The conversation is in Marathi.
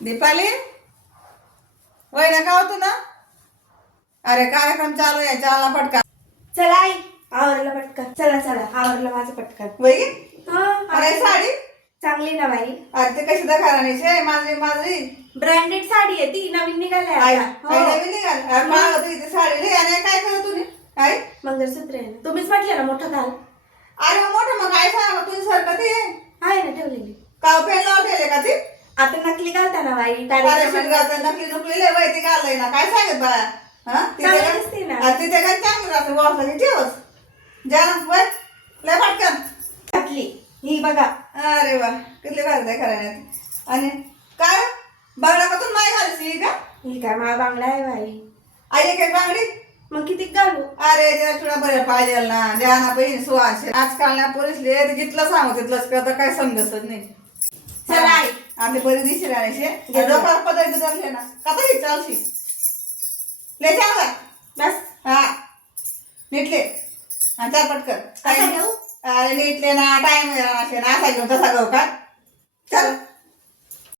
दीपाली वय ना का होतो ना. अरे कार्यक्रम चालू आहे, चालला पटका. चला आई आवरला पटकन. चला चला आवरला माझं पटकन. वय अरे अरे साडी चांगली ना बाई. अरे ते कशी दाखवणार माझी माझी ब्रँडेड साडी आहे ती, नवीन निघाली आई आहे आता. आई नवीन निघाल. अरे मला होती ती साडी लई. आणि काय करत तुम्ही आई? मंगळसूत्र आहे ना, तुम्हीच म्हटले ना मोठं घाल. अरे मग मोठं मग काय सांगा तुझी सरकती आहे आहे ना ठेवलेली. का पेन लावून ठेवले का ती? आता नकली घालता ना बाई अरे कार्यक्रमात. शिरगावता नकली नुकली लय वय ती घालय ना. काय सांगत बाळा? हा चांगली दिसते ना. तिथे काय चांगलं राहते वापरायची ठेवस जा वय लय पटकन घातली ही बघा. अरे वा किती घालताय करायला. आणि काय बांगड्या का तू नाही घालशी का? ही काय मला बांगडा आहे बाई. आई काही बांगडी मग किती घालू? अरे त्याला तुला बरं पाहिजे ना. द्या ना बहीण सुवास आजकाल ना पोलीसले जिथलं सांगू तिथलंच करता काय समजत नाही. चला आई आधी बरी दिशी राहायचे डोक्यावर पदर बदलले ना का तरी चालशी ले चांगला बस. हा नीटले हा चार पटकन असा घेऊ? अरे नीटले ना टाइम असे ना असा घेऊ तसा घेऊ का चल